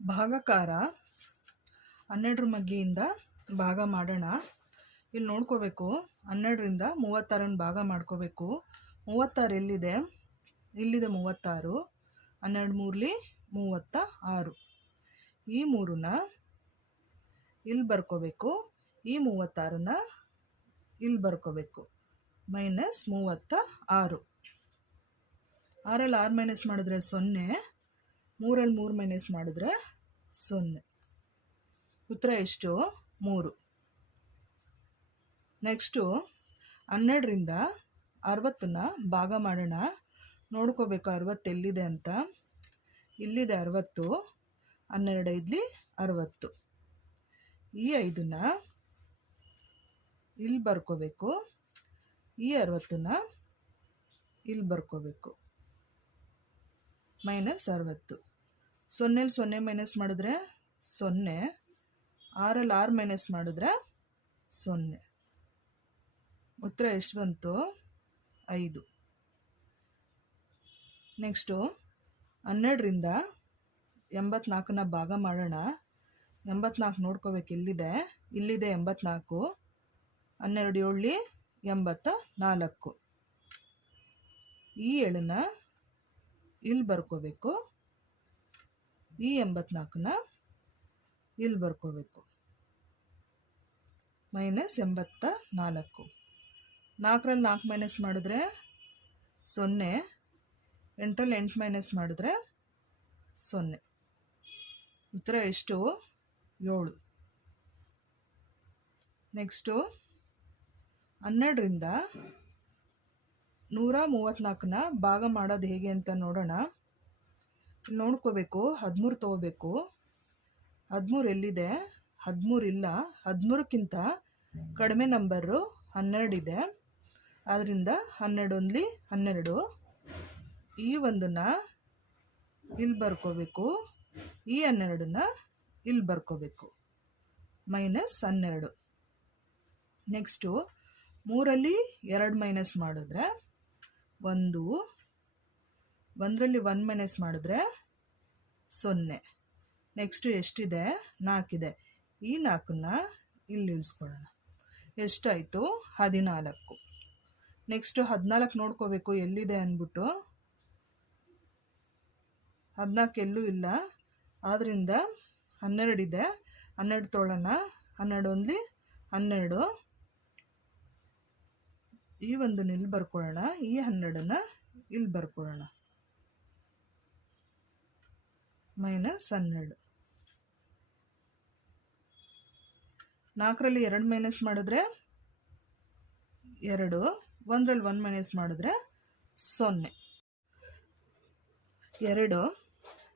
ಭಾಗಾಕಾರ 12 ಮಗ್ಗಿಯಿಂದ ಭಾಗ ಮಾಡೋಣ. ಇಲ್ಲಿ ನೋಡ್ಕೋಬೇಕು, 12ರಿಂದ 36 ಭಾಗ ಮಾಡ್ಕೋಬೇಕು. 36 ಎಲ್ಲಿದೆ? ಇಲ್ಲಿದೆ 36. 12 ಮೂರ್ಲಿ 36. ಈ 3ನ ಇಲ್ಲಿ ಬರ್ಕೋಬೇಕು, ಈ 36ನ ಇಲ್ಲಿ ಬರ್ಕೋಬೇಕು. -36. 6ರಲ್ಲಿ 6 ಮೈನಸ್ ಮಾಡಿದ್ರೆ 0, 3ರಲ್ಲಿ 3 ಮೈನಸ್ ಮಾಡಿದ್ರೆ 0. ಉತ್ತರ ಎಷ್ಟು? 3. ನೆಕ್ಸ್ಟು 12ರಿಂದ 60ನ ಭಾಗ ಮಾಡೋಣ. ನೋಡ್ಕೋಬೇಕು 60 ಎಲ್ಲಿದೆ ಅಂತ. ಇಲ್ಲಿದೆ 60. 12 ಐದ್ಲಿ 60. ಈ 5ನ ಇಲ್ಲಿ ಬರ್ಕೋಬೇಕು, ಈ 60ನ ಇಲ್ಲಿ ಬರ್ಕೋಬೇಕು. -60. 0ರಲ್ಲಿ 0 ಮೈನಸ್ ಮಾಡಿದ್ರೆ 0, 6ರಲ್ಲಿ 6 ಮೈನಸ್ ಮಾಡಿದ್ರೆ 0. ಉತ್ತರ ಎಷ್ಟು ಬಂತು? 5. ನೆಕ್ಸ್ಟು 12ರಿಂದ 84ನ ಭಾಗ ಮಾಡೋಣ. 84 ನೋಡ್ಕೋಬೇಕು, ಎಲ್ಲಿದೆ? ಇಲ್ಲಿದೆ 84. 12 7ಲಿ 84. ಈ 7ನ ಇಲ್ಲಿ ಬರ್ಕೋಬೇಕು, ಈ 84ನ ಇಲ್ಲಿ ಬರ್ಕೋಬೇಕು. -84. 4ರಲ್ಲಿ 4 ಮೈನಸ್ ಮಾಡಿದ್ರೆ 0, 8ರಲ್ಲಿ 8 ಮೈನಸ್ ಮಾಡಿದ್ರೆ 0. ಉತ್ತರ ಎಷ್ಟು? 7. ನೆಕ್ಸ್ಟು 12ರಿಂದ 134ನ ಭಾಗ ಮಾಡೋದು ಹೇಗೆ ಅಂತ ನೋಡೋಣ. ಇಲ್ಲಿ ನೋಡ್ಕೋಬೇಕು, 13 ತೊಗೋಬೇಕು. 13 ಎಲ್ಲಿದೆ? 13 ಇಲ್ಲ. 13ಕ್ಕಿಂತ ಕಡಿಮೆ ನಂಬರು 12 ಇದೆ. ಆದ್ದರಿಂದ 12 ಒಂದ್ಲಿ 12. ಈ 1ನ ಇಲ್ಲಿ ಬರ್ಕೋಬೇಕು, ಈ 12ನ ಇಲ್ಲಿ ಬರ್ಕೋಬೇಕು. -12. ನೆಕ್ಸ್ಟು 3ರಲ್ಲಿ 2 ಮೈನಸ್ ಮಾಡಿದ್ರೆ 1, 1ರಲ್ಲಿ 1 ಮೈನಸ್ ಮಾಡಿದ್ರೆ 0. ನೆಕ್ಸ್ಟು ಎಷ್ಟಿದೆ? 4 ಇದೆ. ಈ 4ನ ಇಲ್ಲಿ ಇಳಿಸ್ಕೊಳ್ಳೋಣ. ಎಷ್ಟಾಯಿತು? 14. ನೆಕ್ಸ್ಟು 14 ನೋಡ್ಕೋಬೇಕು, ಎಲ್ಲಿದೆ ಅಂದ್ಬಿಟ್ಟು. 14 ಎಲ್ಲೂ ಇಲ್ಲ. ಆದ್ದರಿಂದ 12 ಇದೆ. 12 ತೊಗೊಳ್ಳೋಣ. 12 ಒಂದ್ಲಿ 12. ಈ 1ನ ಇಲ್ಲಿ ಬರ್ಕೊಳ್ಳೋಣ, ಈ 12ನ ಇಲ್ಲಿ ಬರ್ಕೊಳ್ಳೋಣ. -12. 4ರಲ್ಲಿ 2 ಮೈನಸ್ ಮಾಡಿದ್ರೆ 2, 1ರಲ್ಲಿ 1 ಮೈನಸ್ ಮಾಡಿದ್ರೆ 0. 2.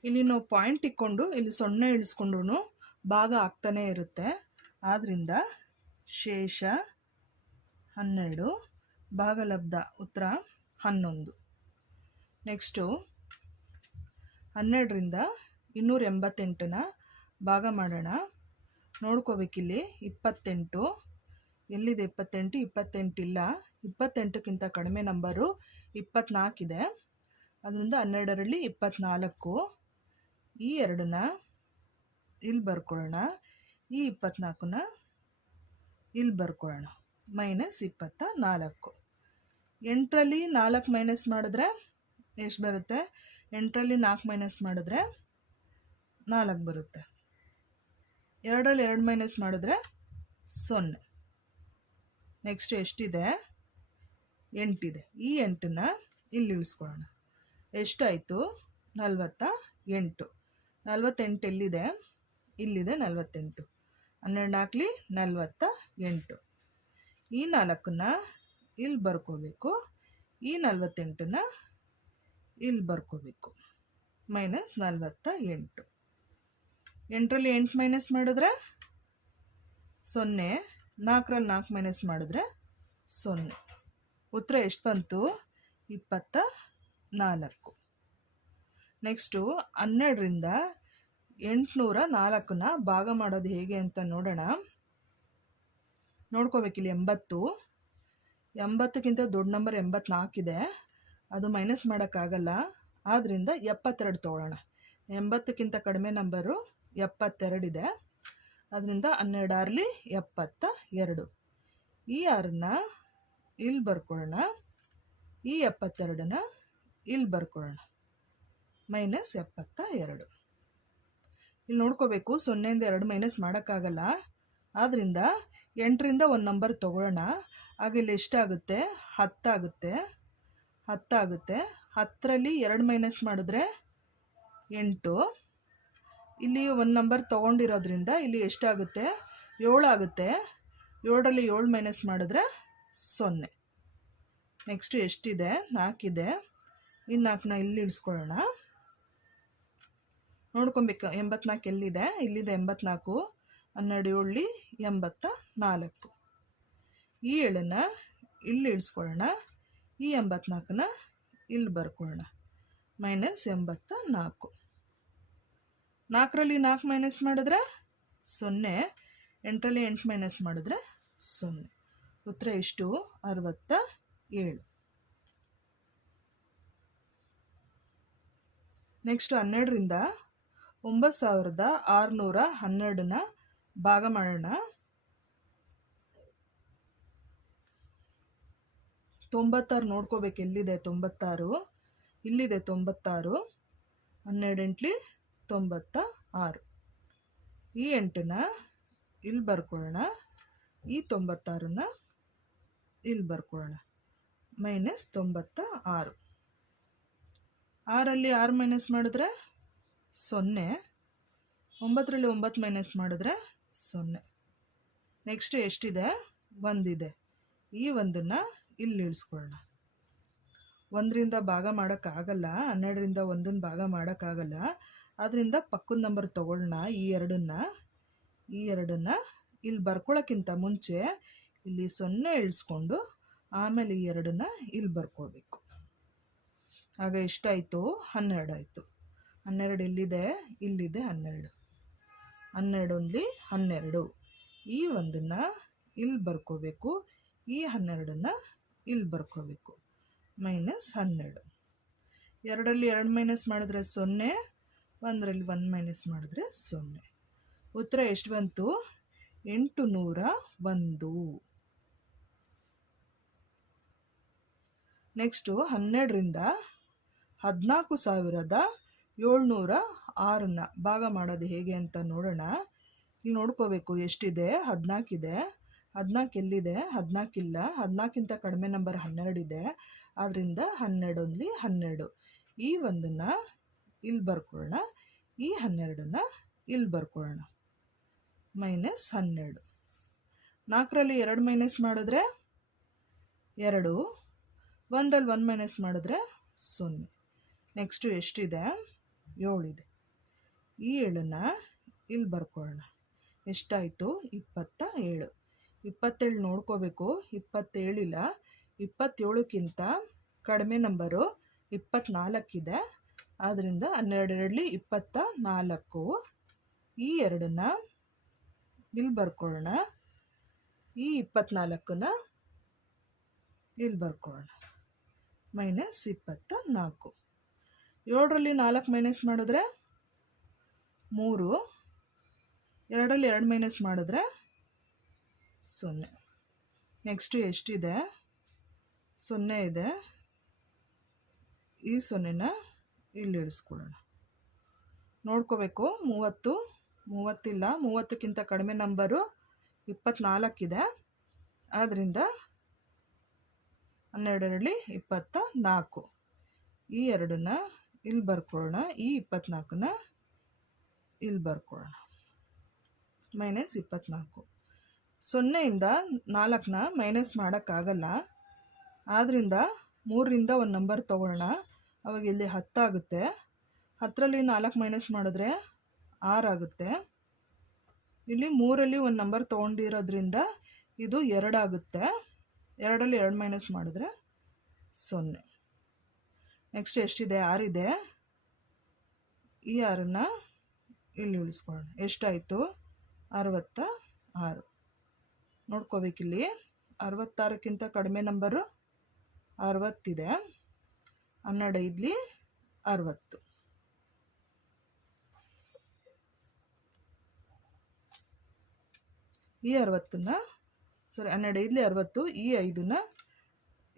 ಇಲ್ಲಿ ನಾವು ಪಾಯಿಂಟ್ ಇಟ್ಕೊಂಡು ಇಲ್ಲಿ 0 ಇಳಿಸ್ಕೊಂಡ್ರು ಭಾಗ ಆಗ್ತಾನೇ ಇರುತ್ತೆ. ಆದ್ದರಿಂದ ಶೇಷ 12, ಭಾಗಲಬ್ಧ ಉತ್ತರ 11. ನೆಕ್ಸ್ಟು 12ರಿಂದ 288ನ ಭಾಗ ಮಾಡೋಣ. ನೋಡ್ಕೋಬೇಕಿಲ್ಲಿ 28 ಎಲ್ಲಿದೆ? 28. 28 ಇಲ್ಲ. 28ಕ್ಕಿಂತ ಕಡಿಮೆ ನಂಬರು 24 ಇದೆ. ಅದರಿಂದ 12ರಲ್ಲಿ 24. ಈ 2ನ ಇಲ್ಲಿ ಬರ್ಕೊಳ್ಳೋಣ, ಈ 24ನ ಇಲ್ಲಿ ಬರ್ಕೊಳ್ಳೋಣ. -24. 8ರಲ್ಲಿ 4 ಮೈನಸ್ ಮಾಡಿದ್ರೆ ಎಷ್ಟು ಬರುತ್ತೆ? 8ರಲ್ಲಿ 4 ಮೈನಸ್ ಮಾಡಿದ್ರೆ 4 ಬರುತ್ತೆ. 2ರಲ್ಲಿ 2 ಮೈನಸ್ ಮಾಡಿದ್ರೆ 0. ನೆಕ್ಸ್ಟ್ ಎಷ್ಟಿದೆ? 8 ಇದೆ. ಈ 8ನ ಇಲ್ಲಿ ಇಳಿಸ್ಕೊಳ್ಳೋಣ. ಎಷ್ಟಾಯಿತು? 48. 48 ಎಲ್ಲಿದೆ? ಇಲ್ಲಿದೆ 48. 12 4ಲಿ 48. ಈ 4ನ ಇಲ್ಲಿ ಬರ್ಕೋಬೇಕು, ಈ 48ನ ಇಲ್ಲಿ ಬರ್ಕೋಬೇಕು. -48. 8ರಲ್ಲಿ 8 ಮೈನಸ್ ಮಾಡಿದ್ರೆ 0, 4ರಲ್ಲಿ 4 ಮೈನಸ್ ಮಾಡಿದ್ರೆ 0. ಉತ್ತರ ಎಷ್ಟು ಬಂತು? 24. ನೆಕ್ಸ್ಟು 12ರಿಂದ 804ನ ಭಾಗ ಮಾಡೋದು ಹೇಗೆ ಅಂತ ನೋಡೋಣ. ನೋಡ್ಕೋಬೇಕಿಲ್ಲಿ 80. 80ಕ್ಕಿಂತ ದೊಡ್ಡ ನಂಬರ್ 84 ಇದೆ. ಅದು ಮೈನಸ್ ಮಾಡೋಕ್ಕಾಗಲ್ಲ. ಆದ್ದರಿಂದ 72 ತೊಗೊಳ್ಳೋಣ. 80ಕ್ಕಿಂತ ಕಡಿಮೆ ನಂಬರು 72 ಇದೆ. ಅದರಿಂದ 12 ಆರ್ಲಿ 72. ಈ 6ನ್ನ ಇಲ್ಲಿ ಬರ್ಕೊಳ್ಳೋಣ, ಈ 72ನ ಇಲ್ಲಿ ಬರ್ಕೊಳ್ಳೋಣ, -72. ಇಲ್ಲಿ ನೋಡ್ಕೋಬೇಕು, 0ಇಂದ 2 ಮೈನಸ್ ಮಾಡೋಕ್ಕಾಗಲ್ಲ. ಆದ್ದರಿಂದ 8ರಿಂದ ಒಂದು ನಂಬರ್ ತೊಗೊಳ್ಳೋಣ. ಆಗ ಇಲ್ಲಿ ಎಷ್ಟಾಗುತ್ತೆ? 10 ಆಗುತ್ತೆ. 10 ಆಗುತ್ತೆ. 10ರಲ್ಲಿ 2 ಮೈನಸ್ ಮಾಡಿದ್ರೆ 8. ಇಲ್ಲಿ ಒಂದು ನಂಬರ್ ತೊಗೊಂಡಿರೋದ್ರಿಂದ ಇಲ್ಲಿ ಎಷ್ಟಾಗುತ್ತೆ? 7 ಆಗುತ್ತೆ. 7ರಲ್ಲಿ 7 ಮೈನಸ್ ಮಾಡಿದ್ರೆ 0. ನೆಕ್ಸ್ಟು ಎಷ್ಟಿದೆ? 4 ಇದೆ. ಇನ್ನು 4ನ ಇಲ್ಲಿ ಇಳಿಸ್ಕೊಳ್ಳೋಣ. ನೋಡ್ಕೊಬೇಕು 84 ಎಲ್ಲಿದೆ? ಇಲ್ಲಿದೆ 84. 12 7 84. ಈ 7ನ್ನ ಇಲ್ಲಿ ಇಳಿಸ್ಕೊಳ್ಳೋಣ, ಈ 84ನ ಇಲ್ಲಿ ಬರ್ಕೊಳ್ಳೋಣ, -84. 4ರಲ್ಲಿ 4 ಮೈನಸ್ ಮಾಡಿದ್ರೆ 0. 8ರಲ್ಲಿ 8 ಮೈನಸ್ ಮಾಡಿದ್ರೆ 0. ಉತ್ತರ ಎಷ್ಟು? 67. ನೆಕ್ಸ್ಟ್ 12ರಿಂದ 9612ನ ಭಾಗ ಮಾಡೋಣ. 96 ನೋಡ್ಕೋಬೇಕು, ಎಲ್ಲಿದೆ 96? ಇಲ್ಲಿದೆ 96. 12 8 96. ಈ 8ನ ಇಲ್ಲಿ ಬರ್ಕೊಳ್ಳೋಣ, ಈ 96ನ ಇಲ್ಲಿ ಬರ್ಕೊಳ್ಳೋಣ, -96. 6ರಲ್ಲಿ 6 ಮೈನಸ್ ಮಾಡಿದ್ರೆ 0. 9ರಲ್ಲಿ 9 ಮೈನಸ್ ಮಾಡಿದ್ರೆ 0. ನೆಕ್ಸ್ಟ್ ಎಷ್ಟಿದೆ? 1 ಇದೆ. ಈ 1ನ್ನ ಇಲ್ಲಿ ಇಳಿಸ್ಕೊಳ್ಳೋಣ. 1ರಿಂದ ಭಾಗ ಮಾಡೋಕ್ಕಾಗಲ್ಲ, 12ರಿಂದ 1ನ್ನ ಭಾಗ ಮಾಡೋಕ್ಕಾಗಲ್ಲ. ಆದ್ದರಿಂದ ಪಕ್ಕದ ನಂಬರ್ ತೊಗೊಳ್ಳೋಣ. ಈ 2ನ್ನ ಇಲ್ಲಿ ಬರ್ಕೊಳ್ಳೋಕ್ಕಿಂತ ಮುಂಚೆ ಇಲ್ಲಿ 0 ಇಳಿಸ್ಕೊಂಡು ಆಮೇಲೆ ಈ 2ನ್ನ ಇಲ್ಲಿ ಬರ್ಕೊಳ್ಬೇಕು. ಆಗ ಎಷ್ಟಾಯಿತು? 12 ಆಯಿತು. 12 ಎಲ್ಲಿದೆ? ಇಲ್ಲಿದೆ 12. 12 ಒಂದ್ಲಿ 12. ಈ 1ನ್ನ ಇಲ್ಲಿ ಬರ್ಕೋಬೇಕು, ಈ 12ನ್ನ ಇಲ್ಲಿ ಬರ್ಕೋಬೇಕು, -12. 2ರಲ್ಲಿ 2 ಮೈನಸ್ ಮಾಡಿದ್ರೆ 0. 1ರಲ್ಲಿ 1 ಮೈನಸ್ ಮಾಡಿದ್ರೆ 0. ಉತ್ತರ ಎಷ್ಟು ಬಂತು? 801. ನೆಕ್ಸ್ಟು 12ರಿಂದ 14,706ನ ಭಾಗ ಮಾಡೋದು ಹೇಗೆ ಅಂತ ನೋಡೋಣ. ಇಲ್ಲಿ ನೋಡ್ಕೋಬೇಕು, ಎಷ್ಟಿದೆ? 14 ಇದೆ. 14 ಎಲ್ಲಿದೆ? 14 ಇಲ್ಲ. 14ಕ್ಕಿಂತ ಕಡಿಮೆ ನಂಬರ್ 12 ಇದೆ. ಆದ್ದರಿಂದ 12 ಒಂದ್ಲಿ 12. ಈ 1ನ್ನ ಇಲ್ಲಿ ಬರ್ಕೊಳ್ಳೋಣ, ಈ 12ನ್ನ ಇಲ್ಲಿ ಬರ್ಕೊಳ್ಳೋಣ, -12. 4ರಲ್ಲಿ 2 ಮೈನಸ್ ಮಾಡಿದ್ರೆ 2. 1ರಲ್ಲಿ 1 ಮೈನಸ್ ಮಾಡಿದ್ರೆ 0. ನೆಕ್ಸ್ಟು ಎಷ್ಟಿದೆ? 7 ಇದೆ. ಈ 7ನ್ನ ಇಲ್ಲಿ ಬರ್ಕೊಳ್ಳೋಣ. ಎಷ್ಟಾಯಿತು? 27. 27 ನೋಡ್ಕೋಬೇಕು, 27 ಇಲ್ಲ. 27ಕ್ಕಿಂತ ಕಡಿಮೆ ನಂಬರು 24 ಇದೆ. ಆದ್ದರಿಂದ 12ರಲ್ಲಿ 24. ಈ 2ನ್ನ ಇಲ್ಲಿ ಬರ್ಕೊಳ್ಳೋಣ, ಈ 24ನ್ನ ಇಲ್ಲಿ ಬರ್ಕೊಳ್ಳೋಣ, -24. 7ರಲ್ಲಿ 4 ಮೈನಸ್ ಮಾಡಿದ್ರೆ 3. 2ರಲ್ಲಿ 2 ಮೈನಸ್ ಮಾಡಿದ್ರೆ 0. ನೆಕ್ಸ್ಟು ಎಷ್ಟಿದೆ? 0 ಇದೆ. ಈ 0ನ ಇಲ್ಲಿ ಇಳಿಸ್ಕೊಳ್ಳೋಣ. ನೋಡ್ಕೋಬೇಕು, 30 ಇಲ್ಲ. 30ಕ್ಕಿಂತ ಕಡಿಮೆ ನಂಬರು 24 ಇದೆ. ಆದ್ದರಿಂದ 12ರಲ್ಲಿ 24. ಈ 2ನ್ನ ಇಲ್ಲಿ ಬರ್ಕೊಳ್ಳೋಣ, ಈ 24ನ ಇಲ್ಲಿ ಬರ್ಕೊಳ್ಳೋಣ, -24. 0ಇಂದ 4ನ ಮೈನಸ್ ಮಾಡೋಕ್ಕಾಗಲ್ಲ. ಆದ್ದರಿಂದ 3ರಿಂದ ಒಂದು ನಂಬರ್ ತೊಗೊಳ್ಳೋಣ. ಅವಾಗ ಇಲ್ಲಿ 10 ಆಗುತ್ತೆ. 10ರಲ್ಲಿ 4 ಮೈನಸ್ ಮಾಡಿದ್ರೆ 6 ಆಗುತ್ತೆ. ಇಲ್ಲಿ 3ರಲ್ಲಿ ಒಂದು ನಂಬರ್ ತೊಗೊಂಡಿರೋದ್ರಿಂದ ಇದು 2 ಆಗುತ್ತೆ. 2ರಲ್ಲಿ 2 ಮೈನಸ್ ಮಾಡಿದ್ರೆ 0. ನೆಕ್ಸ್ಟ್ ಎಷ್ಟಿದೆ? 6 ಇದೆ. ಈ 6ನ್ನ ಇಲ್ಲಿ ಉಳಿಸ್ಕೊಳ್ಳೋಣ. ಎಷ್ಟಾಯಿತು? 66. ನೋಡ್ಕೋಬೇಕಿಲ್ಲಿ, 66ಕ್ಕಿಂತ ಕಡಿಮೆ ನಂಬರು 60 ಇದೆ. 12 5 60. ಈ 60ನ್ನ 12 5 60, ಈ 5ನ್ನ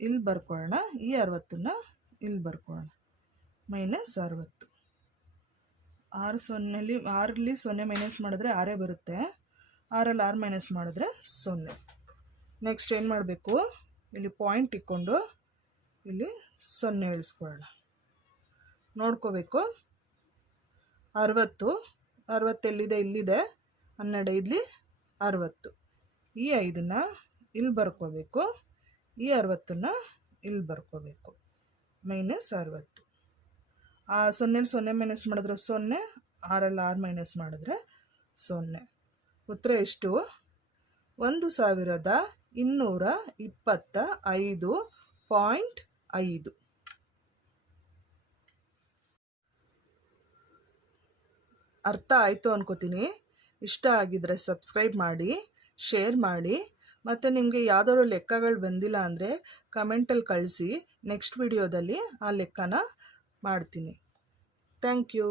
ಇಲ್ಲಿ ಬರ್ಕೊಳ್ಳೋಣ, ಈ 60ನ್ನ ಇಲ್ಲಿ ಬರ್ಕೊಳ್ಳೋಣ, -60. 6ರಲ್ಲಿ 0 ಮೈನಸ್ ಮಾಡಿದ್ರೆ 6 ಬರುತ್ತೆ, 6ರಲ್ಲಿ 6 ಮೈನಸ್ ಮಾಡಿದ್ರೆ 0. ನೆಕ್ಸ್ಟ್ ಏನು ಮಾಡಬೇಕು, ಇಲ್ಲಿ ಪಾಯಿಂಟ್ ಇಟ್ಕೊಂಡು ಇಲ್ಲಿ 0 ಇಳಿಸ್ಕೊಳ್ಳೋಣ. ನೋಡ್ಕೋಬೇಕು, 60 ಎಲ್ಲಿದೆ, ಇಲ್ಲಿದೆ, 12 5 60. ಈ 5ನ್ನ ಇಲ್ಲಿ ಬರ್ಕೋಬೇಕು, ಈ 60ನ್ನ ಇಲ್ಲಿ ಬರ್ಕೋಬೇಕು, -60. 0ರಲ್ಲಿ 0 ಮೈನಸ್ ಮಾಡಿದ್ರೆ 0, 6ರಲ್ಲಿ 6 ಮೈನಸ್ ಮಾಡಿದ್ರೆ 0. ಉತ್ತರ ಎಷ್ಟು? 1225.5. ಅರ್ಥ ಆಯಿತು ಅನ್ಕೋತೀನಿ. ಇಷ್ಟ ಆಗಿದ್ರೆ ಸಬ್ಸ್ಕ್ರೈಬ್ ಮಾಡಿ, ಶೇರ್ ಮಾಡಿ, ಮತ್ತು ನಿಮಗೆ ಯಾವುದಾದ್ರು ಲೆಕ್ಕಗಳು ಬಂದಿಲ್ಲ ಅಂದರೆ ಕಮೆಂಟಲ್ಲಿ ಕಳಿಸಿ. ನೆಕ್ಸ್ಟ್ ವಿಡಿಯೋದಲ್ಲಿ ಆ ಲೆಕ್ಕನ ಮಾಡ್ತೀನಿ. Thank you.